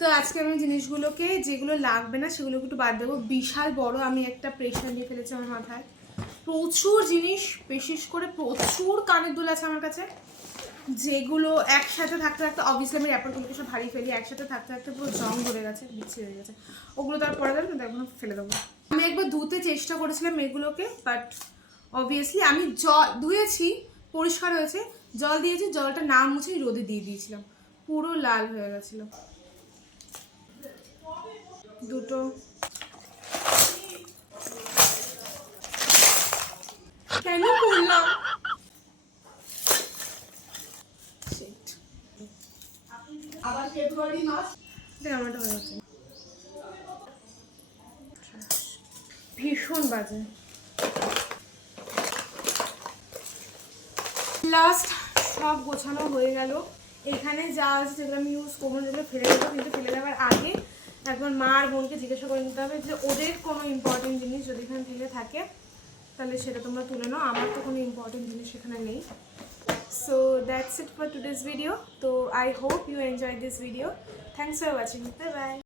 তো আজকে আমি জিনিসগুলোকে যেগুলো লাগবে না সেগুলোকে একটু বাদ দেবো। বিশাল বড় আমি একটা প্রেশার নিয়ে ফেলেছি আমার মাথায়, প্রচুর জিনিস, বিশেষ করে প্রচুর কানের দুল আছে আমার কাছে, যেগুলো একসাথে থাকতে থাকতে অবভিয়াসলি আমি র্যাপারগুলোকে সব হারিয়ে ফেলি, একসাথে থাকতে থাকতে পুরো জং ধরে গেছে, বিচ্ছি হয়ে গেছে, ওগুলো তো আর পরে যাবে কিন্তু এখন ফেলে দেবো। আমি একবার ধুতে চেষ্টা করেছিলাম এগুলোকে, বাট অবভিয়াসলি আমি জল ধুয়েছি, পরিষ্কার হয়েছে, জল দিয়েছি, জলটা না মুছেই রোদে দিয়ে দিয়েছিলাম, পুরো লাল হয়ে গেছিলো। দুটো কেন করলাম? আবার ফেব্রুয়ারি মাস আমারটা হয়ে গেছে, ভীষণ বাজে। লাস্ট সব গোছানো হয়ে গেল। এখানে যা আছে যেগুলো আমি ইউজ করবো, যেগুলো ফেলে দেবো, কিন্তু ফেলে দেওয়ার আগে একবার মা আর বোনকে জিজ্ঞাসা করে নিতে হবে যে ওদের কোনো ইম্পর্টেন্ট জিনিস যদি এখানে থেকে থাকে তাহলে সেটা তোমরা তুলে নাও, আমার তো কোনো ইম্পর্টেন্ট জিনিস এখানে নেই। So that's it for today's video. So I hope you enjoyed this video. Thanks for watching. Bye bye.